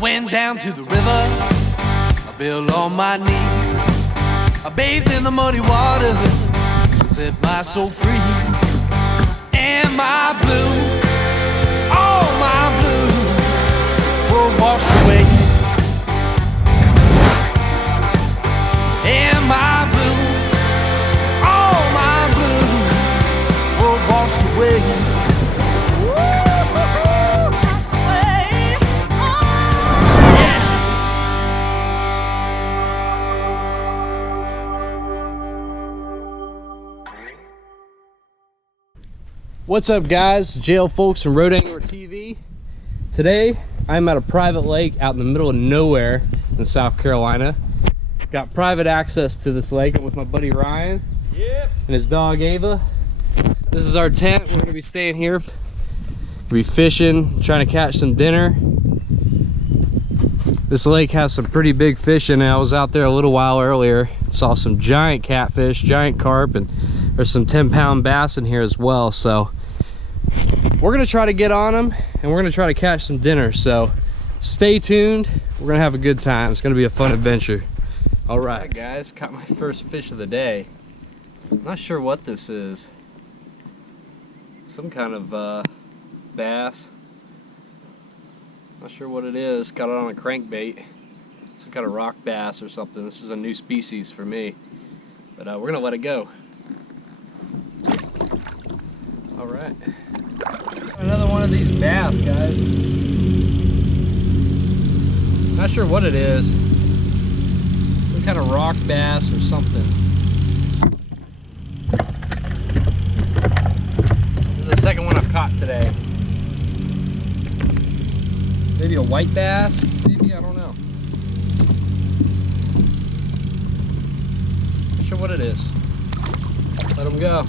went down to the river, I fell on my knees, I bathed in the muddy water, set my soul free. And my blue, all my blue, were washed away. And my blue, all my blue, were washed away. What's up, guys? Jail folks from Road Angler TV. Today I'm at a private lake out in the middle of nowhere in South Carolina. Got private access to this lake. I'm with my buddy Ryan and his dog Ava. This is our tent. We're gonna be staying here. We'll be fishing, trying to catch some dinner. This lake has some pretty big fish in it. I was out there a little while earlier, saw some giant catfish, giant carp, and there's some 10-pound bass in here as well. So we're gonna try to get on them and we're gonna try to catch some dinner. So stay tuned. We're gonna have a good time. It's gonna be a fun adventure. All right, guys, caught my first fish of the day. Not sure what this is. Some kind of bass. Not sure what it is. Got it on a crankbait. Some kind of rock bass or something. This is a new species for me. But we're gonna let it go. All right. Another one of these bass, guys. Not sure what it is. Some kind of rock bass or something. This is the second one I've caught today. Maybe a white bass? Maybe, I don't know. Not sure what it is. Let them go.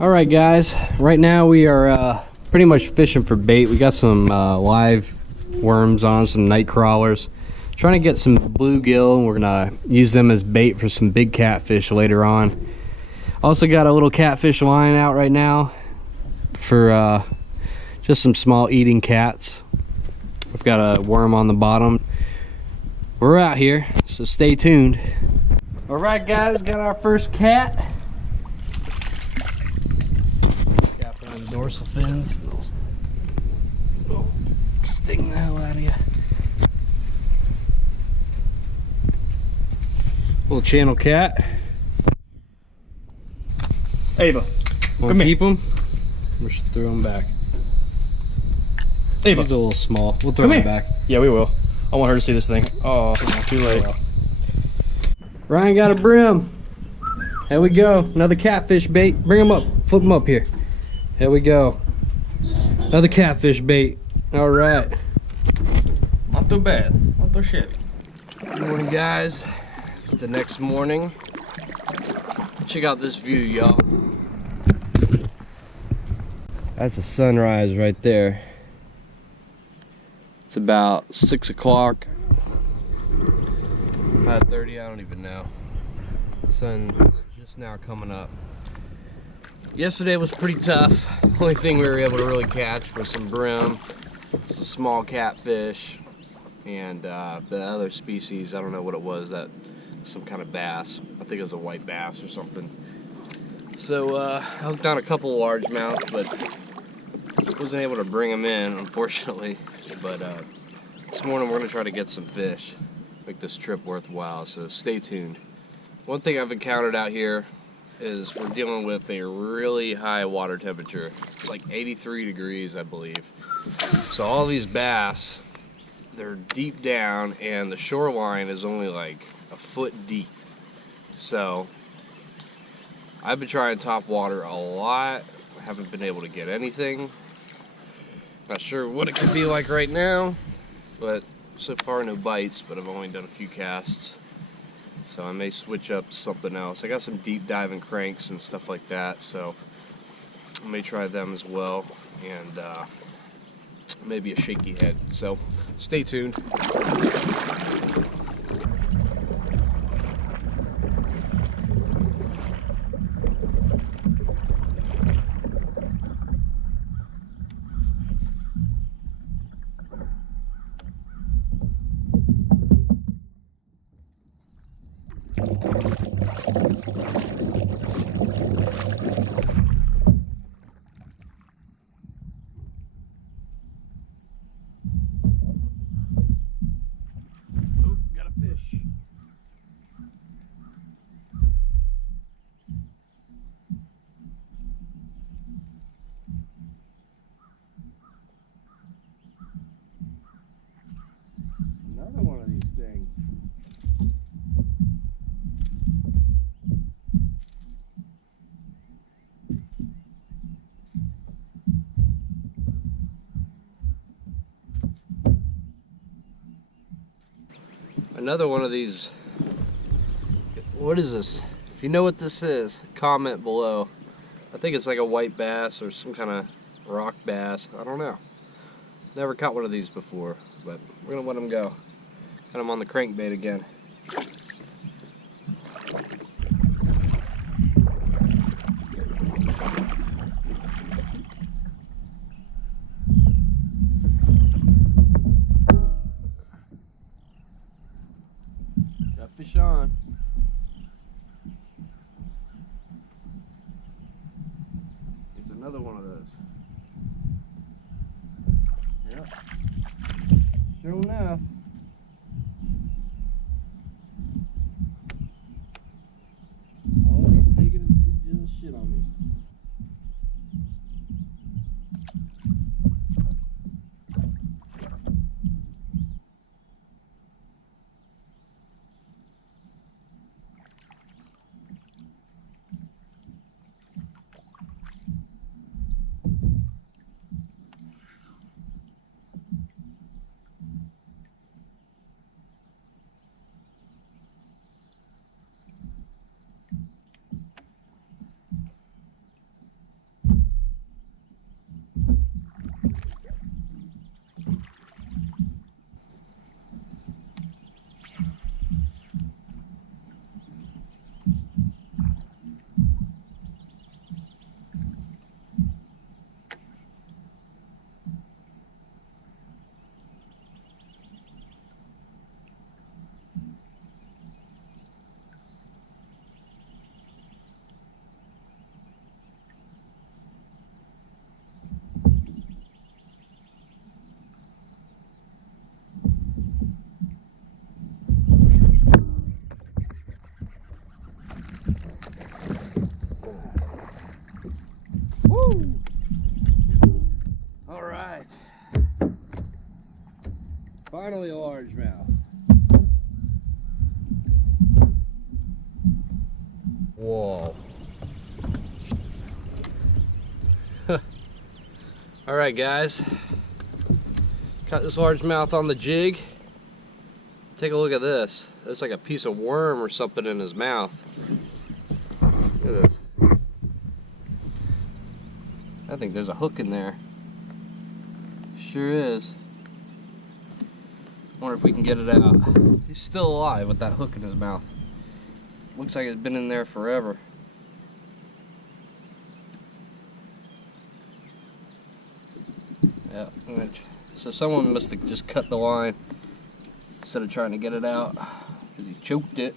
All right, guys. Right now we are pretty much fishing for bait. We got some live worms on, some night crawlers. Trying to get some bluegill, and we're gonna use them as bait for some big catfish later on. Also got a little catfish line out right now for just some small eating cats. I've got a worm on the bottom. We're out here, so stay tuned. All right, guys, got our first cat. Dorsal fins. Oh, sting the hell out of you. Little channel cat. Ava, Want to keep him? We should throw him back. Ava. He's a little small. We'll throw him back. Yeah, we will. I want her to see this thing. Oh, too late. Ryan got a brim. There we go. Another catfish bait. Bring him up. Flip him up here. There we go. Another catfish bait. All right. Not too bad. Not too shabby. Good morning, guys. It's the next morning. Check out this view, y'all. That's a sunrise right there. It's about 6 o'clock. 5:30, I don't even know. Sun's just now coming up. Yesterday was pretty tough. Only thing we were able to really catch was some brim, some small catfish, and the other species, I don't know what it was, that some kind of bass. I think it was a white bass or something. So I hooked on a couple largemouth, but wasn't able to bring them in, unfortunately. But this morning we're gonna try to get some fish, make this trip worthwhile, so stay tuned. One thing I've encountered out here is we're dealing with a really high water temperature. It's like 83 degrees, I believe. So all these bass, they're deep down, and the shoreline is only like a foot deep. So I've been trying top water a lot. I haven't been able to get anything. Not sure what it could be like right now, but so far no bites, but I've only done a few casts. So I may switch up to something else. I got some deep diving cranks and stuff like that, so I may try them as well, and maybe a shaky head. So stay tuned. Another one of these. What is this? If you know what this is, comment below. I think it's like a white bass or some kind of rock bass. I don't know. Never caught one of these before, but we're gonna let them go. Got them on the crankbait again. Got fish on. It's another one of those. Yep. Sure enough. Oh, he's taking shit on me. Woo! All right. Finally a largemouth. Whoa. All right, guys. Caught this largemouth on the jig. Take a look at this. There's like a piece of worm or something in his mouth. Look at this. I think there's a hook in there. Sure is. Wonder if we can get it out. He's still alive with that hook in his mouth. Looks like it's been in there forever. Yeah. So someone must have just cut the line instead of trying to get it out because he choked it.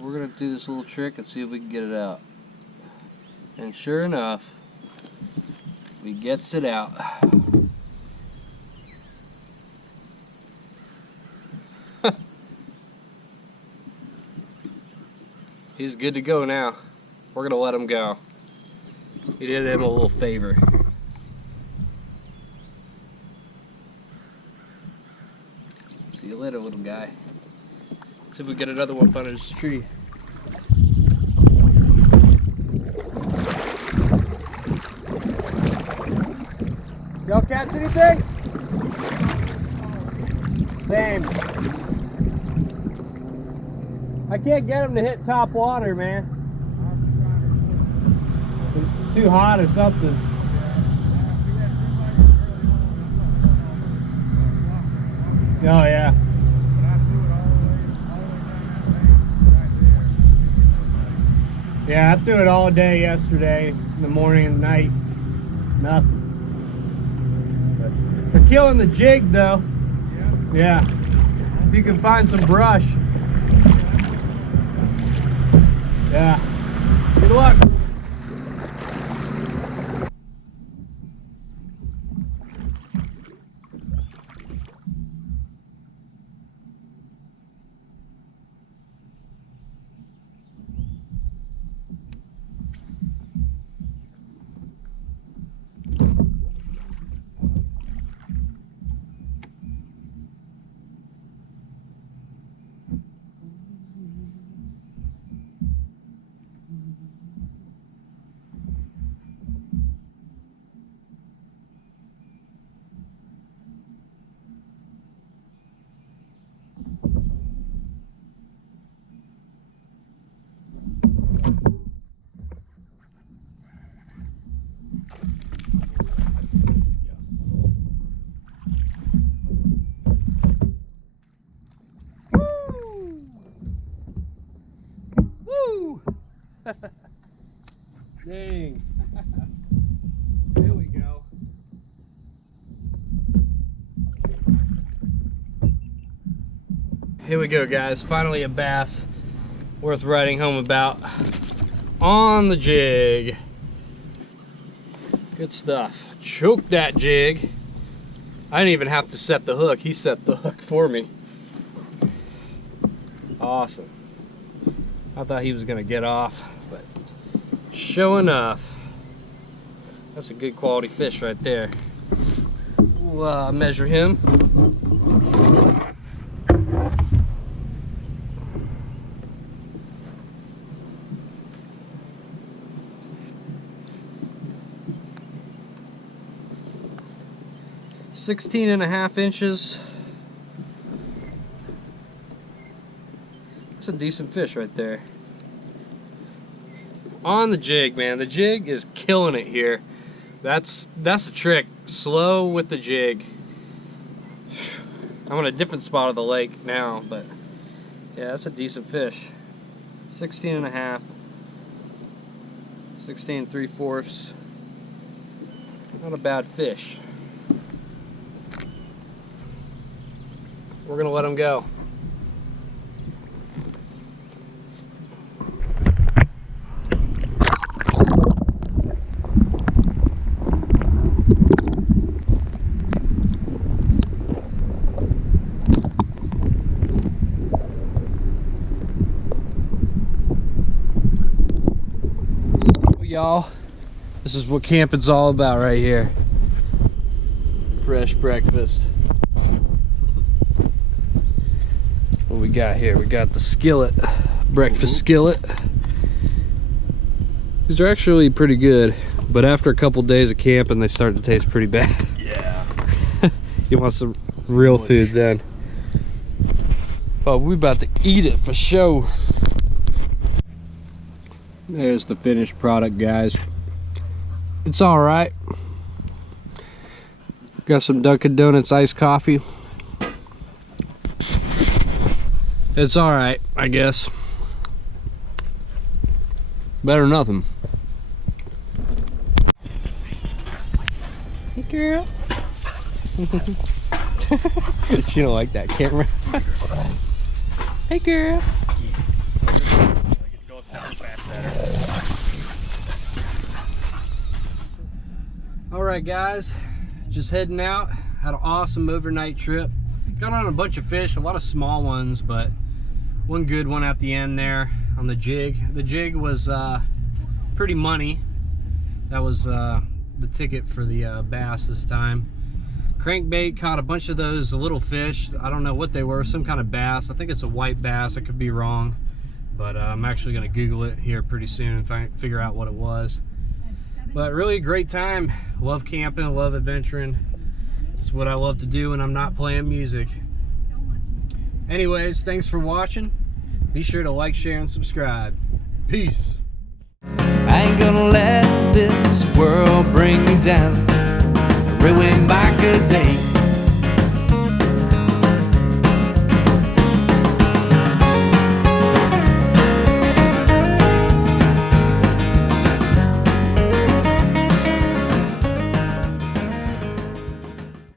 We're gonna do this little trick and see if we can get it out. And sure enough, we gets it out. He's good to go now. We're gonna let him go. We did him a little favor. See you later, little guy. See if we get another one up under this tree. Y'all catch anything? Same. I can't get him to hit top water, man. It's too hot or something. Oh yeah. Yeah, I threw it all day yesterday, in the morning and night. Nothing. But we're killing the jig though. Yeah. If you can find some brush. Yeah. Good luck. Woo! Dang. There we go. Here we go, guys. Finally a bass worth writing home about. On the jig. Good stuff. Choked that jig. I didn't even have to set the hook. He set the hook for me. Awesome. I thought he was gonna get off, but sure enough, that's a good quality fish right there. We'll measure him. "16.5 inches. That's a decent fish right there. On the jig, man. The jig is killing it here. That's the trick. Slow with the jig. I'm on a different spot of the lake now, but yeah, that's a decent fish. 16.5. 16 3/4. Not a bad fish. We're gonna let him go. Y'all, this is what camping's all about right here. Fresh breakfast. What we got here? We got the skillet, breakfast skillet. These are actually pretty good, but after a couple days of camping, they start to taste pretty bad. Yeah. You want some real food then. But we about to eat it for sure. There's the finished product, guys. It's all right. Got some Dunkin' Donuts iced coffee. It's all right, I guess. Better than nothing. Hey, girl. She don't like that camera. Hey, girl. Alright guys, just heading out. Had an awesome overnight trip. Got on a bunch of fish, a lot of small ones, but one good one at the end there on the jig. The jig was pretty money. That was the ticket for the bass this time. Crankbait, caught a bunch of those little fish. I don't know what they were, some kind of bass. I think it's a white bass, I could be wrong. But I'm actually gonna Google it here pretty soon and figure out what it was. But really a great time. Love camping, love adventuring. It's what I love to do when I'm not playing music. Anyways, thanks for watching. Be sure to like, share, and subscribe. Peace. I ain't gonna let this world bring me down, ruin my good day.